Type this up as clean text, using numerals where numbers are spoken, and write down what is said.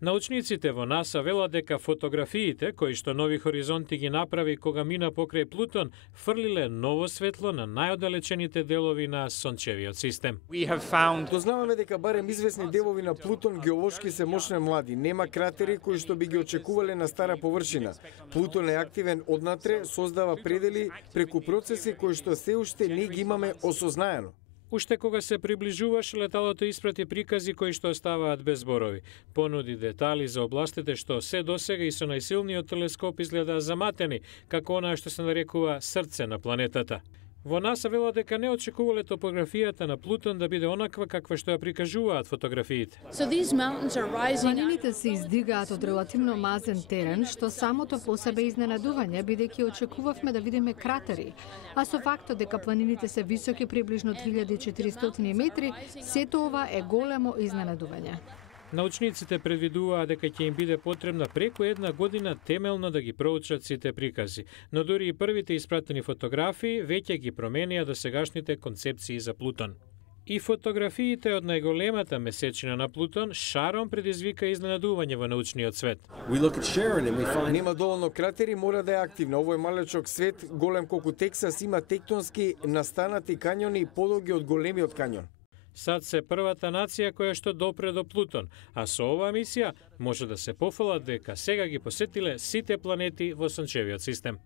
Научниците во НАСА велат дека фотографиите кои што Нови хоризонти ги направи кога мина покрај Плутон фрлиле ново светло на најоддалечените делови на сончевиот систем. Дознаваме дека барем известни делови на Плутон геолошки се мощно млади, нема кратери кои што би ги очекувале на стара површина. Плутон е активен однатре, создава предели преку процеси кои што се уште не ги имаме осознаено. Уште кога се приближуваше, леталото испрати прикази кои што оставаат без зборови. Понуди детали за областите што се досега и со најсилниот телескоп изгледа заматени, како онаа што се нарекува срце на планетата. Во НАСА велат дека не очекувале топографијата на Плутон да биде онаква каква што ја прикажуваат фотографиите. Планините се издигаат од релативно мазен терен, што самото по себе изненадување, бидејќи очекувавме да видиме кратери. А со фактот дека планините се високи приближно 3400 метри, сето ова е големо изненадување. Научниците предвидуваат дека ќе им биде потребна преку една година темелно да ги проучат сите прикази, но дури и првите испратени фотографии веќе ги променија досегашните концепции за Плутон. И фотографиите од најголемата месечина на Плутон шаром предизвика изненадување во научниот свет. Нема доволно кратери, мора да е активна. Овој малечок свет, голем колку Тексас, има тектонски настанати кањони подолги од големиот кањон. САД се првата нација која што допре до Плутон, а со оваа мисија може да се пофалат дека сега ги посетиле сите планети во сончевиот систем.